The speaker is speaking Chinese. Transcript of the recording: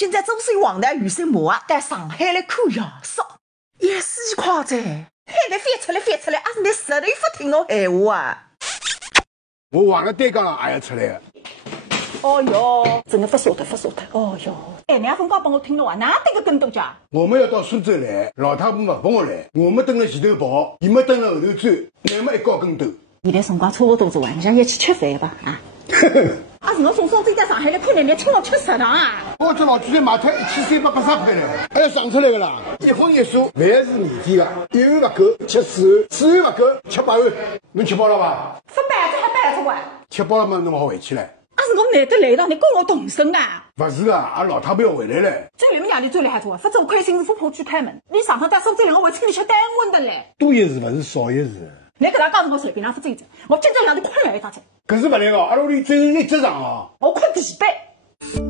今朝周岁皇帝余生马啊，到上海来看牙嫂，一时夸张，海来翻出来，阿是你实力不听侬闲话啊！我忘了单讲了，也要出来的。哦哟，真的不舍得。哦哟，哎，娘风光帮我听了啊，哪得个跟多家？我们要到苏州来，老太婆不陪我来，我们蹲辣前头跑，伊们蹲辣后头追，乃末一高跟斗。现在辰光差不多做啊，你想一起吃饭吧啊？阿是侬送嫂子到上海来看奶奶，请我吃食堂啊？我这老巨人卖脱1380块了，还要上出来个啦！一荤一素，饭是面点的，1碗不够吃4碗，4碗不够吃8碗，侬吃饱了伐？分板子还摆着碗？吃饱了嘛，侬好回去了。阿是我难得来一趟，你跟我动身啊？不是啊，阿老太婆要回来了。这原本夜里最厉害做，否则我看新师傅跑去开门，你上趟带嫂子两个回去，你吃单温的嘞。多一事不是少一事。你搿能讲是我随便让夫走一走，我今朝夜里困了一趟去。可是不来哦，阿拉屋里只有1只床哦。我困地板。